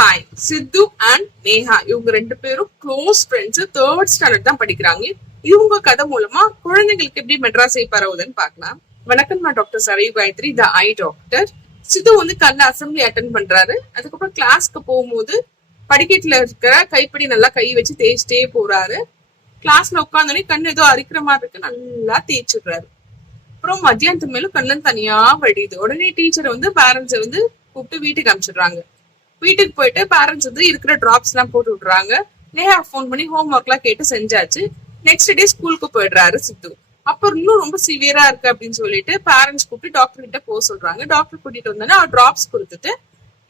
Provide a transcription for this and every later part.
Hi, Sidhu and Neha இவங்க ரெண்டு பேரும் க்ளோஸ் ஃப்ரெண்ட்ஸ். 3rd ஸ்டாண்டர்ட் தான் படிக்கிறாங்க. இவங்க கதை மூலமா குழந்தைங்களுக்கு எப்படி மெட்ராஸை பரவுதுன்னு பார்க்கலாம். வணக்கம், நான் டாக்டர் சரயு காயத்ரி, த ஐ டாக்டர். சித்து வந்து கல்ல அசம்பிளி அட்டென்ட் பண்றாரு. அதுக்கப்புறம் கிளாஸ்க்கு போகும்போது படிக்கட்டுல இருக்கிற கைப்படி நல்லா கை வச்சு தேய்ச்சிட்டே போறாரு. கிளாஸ்ல உட்காந்தோடனே கண்ணு ஏதோ அரிக்கிற மாதிரி இருக்கு, நல்லா தேய்ச்சிடுறாரு. அப்புறம் மத்தியானத்து மேலும் கண்ணு தனியா வடியுது. உடனே டீச்சர் வந்து பேரண்ட்ஸை வந்து கூப்பிட்டு வீட்டுக்கு அனுப்பிச்சிடுறாங்க. வீட்டுக்கு போயிட்டு பேரண்ட்ஸ் வந்து இருக்கிற டிராப்ஸ் எல்லாம் போட்டு விடுறாங்க. நேஹா போன் பண்ணி ஹோம் ஒர்க் எல்லாம் கேட்டு செஞ்சாச்சு. நெக்ஸ்ட் டே ஸ்கூலுக்கு போயிடுறாரு சித்து. அப்புறம் இன்னும் ரொம்ப சிவியரா இருக்கு அப்படின்னு சொல்லிட்டு பேரண்ட்ஸ் கூப்பிட்டு டாக்டர் கிட்ட போக சொல்றாங்க. டாக்டர் கூட்டிட்டு வந்தோன்னா டிராப்ஸ் கொடுத்துட்டு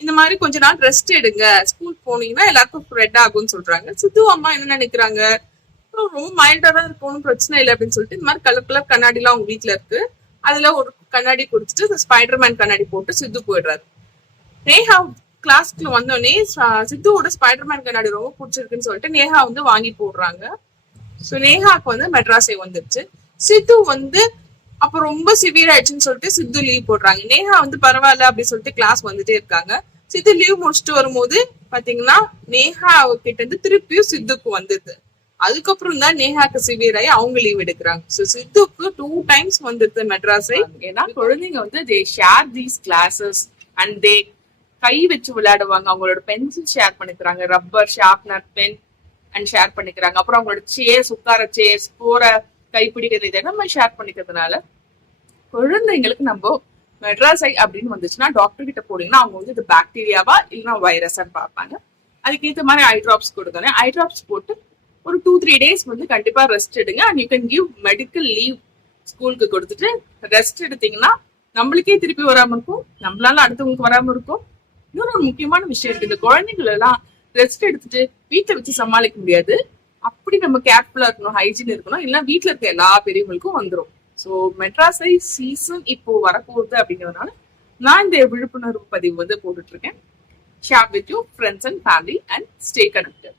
இந்த மாதிரி கொஞ்ச நாள் ரெஸ்ட் எடுங்க, ஸ்கூல் போனீங்கன்னா எல்லாருக்கும் ஸ்ப்ரெட் ஆகும்னு சொல்றாங்க. சித்து அம்மா என்ன நினைக்கிறாங்க, ரொம்ப மைல்டா தான் இருக்கணும், பிரச்சனை இல்லை அப்படின்னு சொல்லிட்டு இந்த மாதிரி கலர் கலர் கண்ணாடி எல்லாம் அவங்க வீட்டுல இருக்கு, அதுல ஒரு கண்ணாடி குடிச்சிட்டு ஸ்பைடர்மேன் கண்ணாடி போட்டு சித்து போயிடுறாரு. நேஹா கிளாஸ்க்குள்ள வந்தோடனே சித்துவோட ஸ்பைடர்மேன் கண்ணாடி ரொம்ப பிடிச்சிருக்குன்னு சொல்லிட்டு நேஹா வந்து வாங்கி போடுறாங்க. ஸோ நேஹாக்கு வந்து மெட்ராஸை வந்துருச்சு. சித்து வந்து அப்போ ரொம்ப சிவியர் ஆயிடுச்சுன்னு சொல்லிட்டு சித்து லீவ் போடுறாங்க. நேஹா வந்து பரவாயில்ல அப்படின்னு சொல்லிட்டு கிளாஸ் வந்துட்டே இருக்காங்க. சித்து லீவ் முடிச்சுட்டு வரும்போது பாத்தீங்கன்னா நேஹா கிட்ட இருந்து திருப்பியும் சித்துக்கு வந்தது. அதுக்கப்புறம் தான் நேஹாக்கு சிவியர் ஆகி அவங்க லீவ் எடுக்கிறாங்க. ஸோ சித்துக்கு 2 times வந்துருது மெட்ராஸை. ஏன்னா குழந்தைங்க வந்து they share these classes and they கை வச்சு விளையாடுவாங்க. அவங்களோட பென்சில் ஷேர் பண்ணிக்கிறாங்க, rubber, sharpener, pen and share பண்ணிக்கிறாங்க. அப்புறம் அவங்களோட சேர்ஸ், உட்கார சேர்ஸ், போற கைப்பிடிக்கிறது இதெல்லாம் ஷேர் பண்ணிக்கிறதுனால குழந்தைங்களுக்கு நம்ம மெட்ராஸை அப்படின்னு வந்துச்சுன்னா டாக்டர் கிட்ட போனீங்கன்னா அவங்க வந்து இது பாக்டீரியாவா இல்லைன்னா வைரஸான்னு பார்ப்பாங்க. அதுக்கேற்ற மாதிரி ஐ டிராப்ஸ் கொடுத்தோன்னே ஐ டிராப்ஸ் போட்டு ஒரு 2-3 days வந்து கண்டிப்பா ரெஸ்ட் எடுங்க. And you can give medical leave ஸ்கூலுக்கு கொடுத்துட்டு ரெஸ்ட் எடுத்தீங்கன்னா நம்மளுக்கே திருப்பி வராம இருக்கும், நம்மளால அடுத்தவங்களுக்கு வராம இருக்கும். இன்னொரு முக்கியமான விஷயம் இருக்கு, இந்த குழந்தைகள் எல்லாம் ரெஸ்ட் எடுத்துட்டு வீட்டை வச்சு சமாளிக்க முடியாது. அப்படி நம்ம கேர்ஃபுல்லா இருக்கணும், ஹைஜீன் இருக்கணும், இல்லைன்னா வீட்டுல இருக்க எல்லா பெரியவங்களுக்கும் வந்துடும். ஸோ மெட்ராஸை சீசன் இப்போ வரப்போகுது அப்படிங்கிறதுனால நான் இந்த விழிப்புணர்வு பதிவு வந்து போட்டுட்டு இருக்கேன். Share with you friends and family and stay connected.